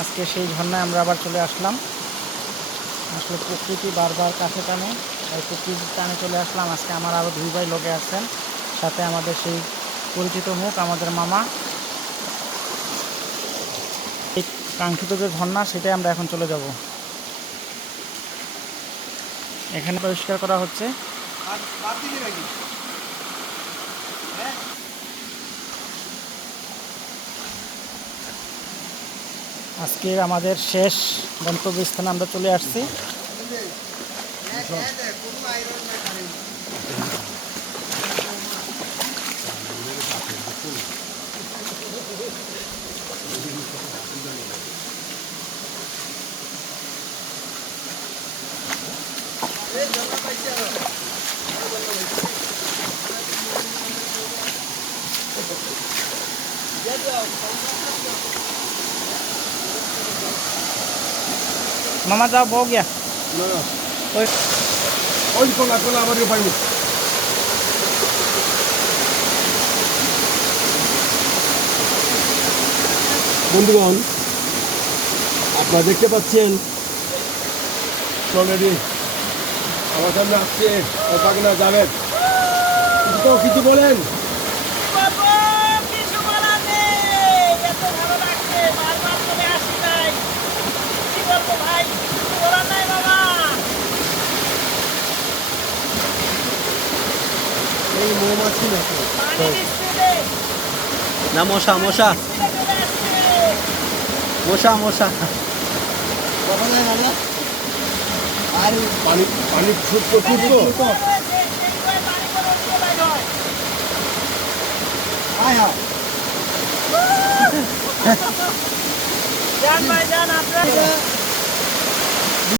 আজকে সেই ঝর্ণায় আমরা আবার চলে আসলাম। আসলে প্রকৃতি বারবার কাছে টানে, তাই প্রকৃতির টানে চলে আসলাম। আজকে আমার আরও দুই ভাই লোকে আছেন, সাথে আমাদের সেই পরিচিত মুখ, আমাদের মামা। এই কাঙ্ক্ষিত যে ঝর্ণা, সেটাই আমরা এখন চলে যাব। এখানে পরিষ্কার করা হচ্ছে। আজকের আমাদের শেষ গন্তব্যস্থানে আমরা চলে আসছি। মামা যাও বউ গিয়া। ওই ওই কোলা কোলা আমার পাইনি। বন্ধুগণ আপনারা দেখতে পাচ্ছেন অলরেডি আমার সামনে আসছে পাকনা যাবেন তো কিছু বলেন। এই মৌমাছি নাকি না মশা মশা। মশা মশা। পানি পানি পানি করে উঠতে বাইর হয়। যান ভাই, আপনারা।